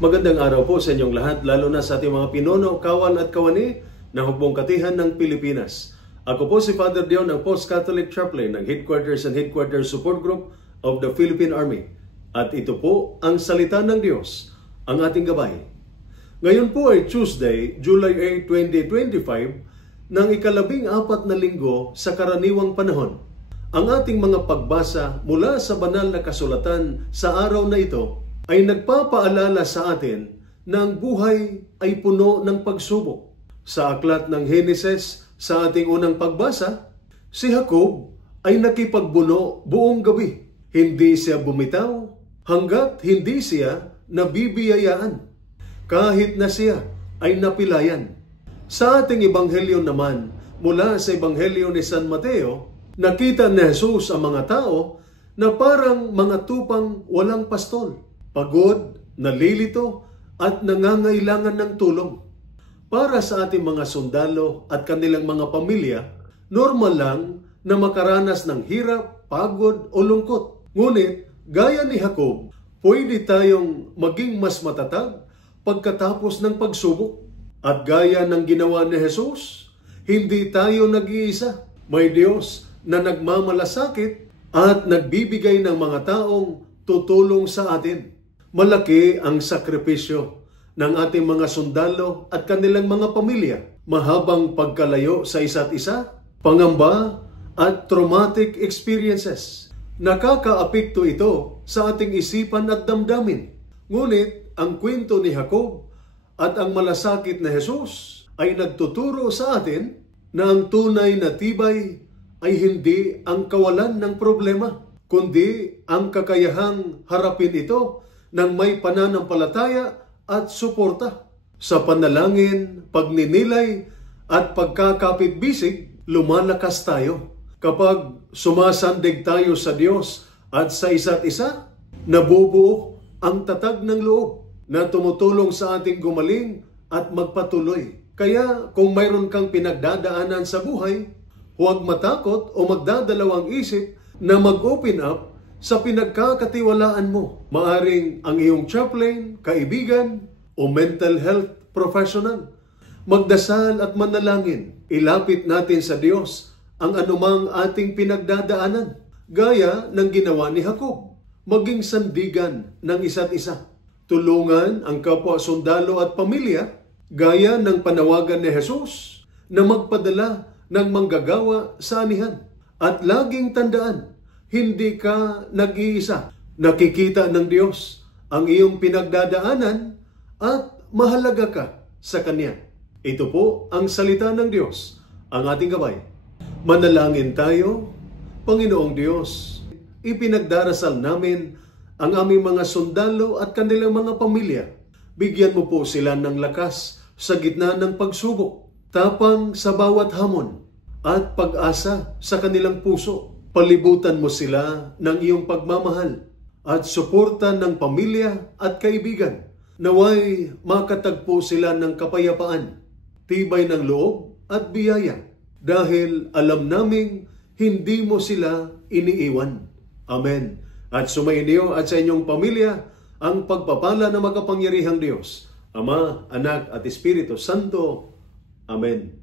Magandang araw po sa inyong lahat, lalo na sa ating mga pinuno, kawan at kawani ng Hukbong Katihan ng Pilipinas. Ako po si Father Dion, ang Post-Catholic Chaplain ng Headquarters and Headquarters Support Group of the Philippine Army. At ito po ang salita ng Diyos, ang ating gabay. Ngayon po ay Tuesday, July 8, 2025, ng ika-14 na linggo sa karaniwang panahon. Ang ating mga pagbasa mula sa banal na kasulatan sa araw na ito ay nagpapaalala sa atin na ang buhay ay puno ng pagsubok. Sa aklat ng Heneses sa ating unang pagbasa, si Jacob ay nakipagbuno buong gabi. Hindi siya bumitaw hanggat hindi siya nabibiyayaan, kahit na siya ay napilayan. Sa ating ebanghelyo naman, mula sa ebanghelyo ni San Mateo, nakita ni Jesus ang mga tao na parang mga tupang walang pastol, pagod, nalilito, at nangangailangan ng tulong. Para sa ating mga sundalo at kanilang mga pamilya, normal lang na makaranas ng hirap, pagod o lungkot. Ngunit, gaya ni Jacob, pwede tayong maging mas matatag pagkatapos ng pagsubok. At gaya ng ginawa ni Jesus, hindi tayo nag-iisa. May Diyos na nagmamalasakit at nagbibigay ng mga taong tutulong sa atin. Malaki ang sakripisyo ng ating mga sundalo at kanilang mga pamilya. Mahabang pagkalayo sa isa't isa, pangamba at traumatic experiences. Nakakaapekto ito sa ating isipan at damdamin. Ngunit ang kwento ni Jacob at ang malasakit na Jesus ay nagtuturo sa atin na ang tunay na tibay ay hindi ang kawalan ng problema, kundi ang kakayahang harapin ito ng may pananampalataya at suporta. Sa panalangin, pagninilay at pagkakapit-bisig, lumalakas tayo. Kapag sumasandig tayo sa Diyos at sa isa't isa, nabubuo ang tatag ng loob na tumutulong sa ating gumaling at magpatuloy. Kaya kung mayroon kang pinagdadaanan sa buhay, huwag matakot o magdadalawang isip na mag-open up sa pinagkakatiwalaan mo. Maaring ang iyong chaplain, kaibigan, o mental health professional. Magdasal at manalangin. Ilapit natin sa Diyos ang anumang ating pinagdadaanan. Gaya ng ginawa ni Jacob. Maging sandigan ng isa't isa. Tulungan ang kapwa sundalo at pamilya, gaya ng panawagan ni Jesus na magpadala ng manggagawa sa anihan. At laging tandaan, hindi ka nag-iisa. Nakikita ng Diyos ang iyong pinagdadaanan at mahalaga ka sa Kanya. Ito po ang salita ng Diyos, ang ating gabay. Manalangin tayo. Panginoong Diyos, ipinagdarasal namin ang aming mga sundalo at kanilang mga pamilya. Bigyan mo po sila ng lakas sa gitna ng pagsubok, tapang sa bawat hamon, at pag-asa sa kanilang puso. Palibutan mo sila ng iyong pagmamahal at suporta ng pamilya at kaibigan. Naway makatagpo sila ng kapayapaan, tibay ng loob at biyaya, dahil alam naming hindi mo sila iniiwan. Amen. At sumainyo at sa inyong pamilya ang pagpapala ng makapangyarihang Diyos, Ama, Anak at Espiritu Santo. Amen.